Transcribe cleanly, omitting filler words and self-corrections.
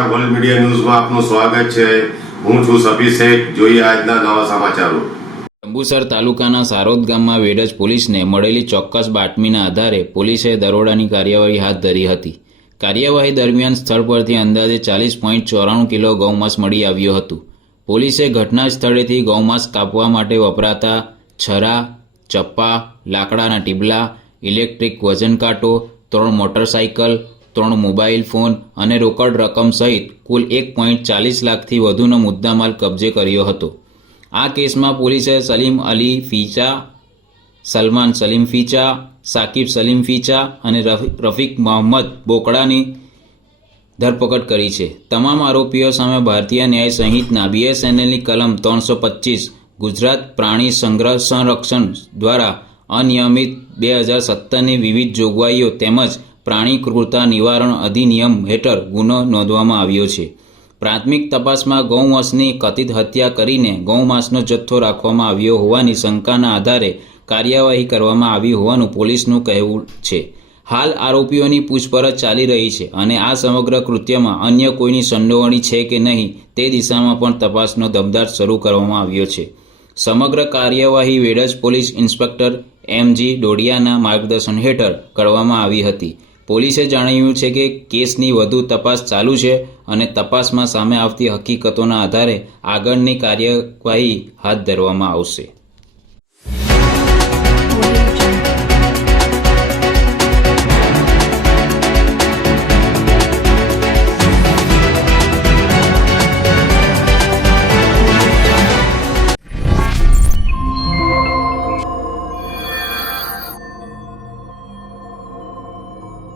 નમસ્કાર, world media ન્યૂઝમાં આપનું સ્વાગત છે। હું છું સફી શેખ। જોઈએ આજના નવા સમાચારો। જંબુસર તાલુકાના સારોદ ગામમાં વેડજ પોલીસને મળેલી ચોક્કસ બાતમીના આધારે પોલીસે દરોડાની કાર્યવાહી હાથ ધરી હતી। કાર્યવાહી દરમિયાન સ્થળ પરથી અંદાજે 40.94 કિલો ગૌમાંસ મળી આવ્યું હતું। પોલીસે ઘટના સ્થળેથી ગૌમાંસ કાપવા માટે વપરાતા છરા, ચપ્પા, લાકડાના ટીબલા, ઇલેક્ટ્રિક વજન કાંટો, 3 મોટરસાઇકલ, 3 મોબાઈલ ફોન અને રોકડ રકમ સહિત કુલ 1.40 લાખથી વધુનો મુદ્દામાલ કબજે કર્યો હતો। આ કેસમાં પોલીસે સલીમ અલી ફીચા, સલમાન સલીમ ફીચા, સાકિબ સલીમ ફીચા અને રફીક મોહમ્મદ બોકડાની ધરપકડ કરી છે। તમામ આરોપીઓ સામે ભારતીય ન્યાય સંહિતાના BSNLની કલમ 325, ગુજરાત પ્રાણી સંગ્રહ સંરક્ષણ દ્વારા અનિયમિત 2017ની વિવિધ જોગવાઈઓ તેમજ પ્રાણી ક્રૂરતા નિવારણ અધિનિયમ હેઠળ ગુનો નોંધવામાં આવ્યો છે। પ્રાથમિક તપાસમાં ગૌવંશની કથિત હત્યા કરીને ગૌમાંસનો જથ્થો રાખવામાં આવ્યો હોવાની શંકાના આધારે કાર્યવાહી કરવામાં આવી હોવાનું પોલીસનું કહેવું છે। હાલ આરોપીઓની પૂછપરછ ચાલી રહી છે અને આ સમગ્ર કૃત્યમાં અન્ય કોઈની સંડોવણી છે કે નહીં તે દિશામાં પણ તપાસનો ધમધમાટ શરૂ કરવામાં આવ્યો છે। સમગ્ર કાર્યવાહી વેડજ પોલીસ ઇન્સ્પેક્ટર MG ડોડિયાના માર્ગદર્શન હેઠળ કરવામાં આવી હતી। પોલીસે જણાવ્યું છે કે કેસની વધુ તપાસ ચાલુ છે અને તપાસમાં સામે આવતી હકીકતોના આધારે આગળની કાર્યવાહી હાથ ધરવામાં આવશે।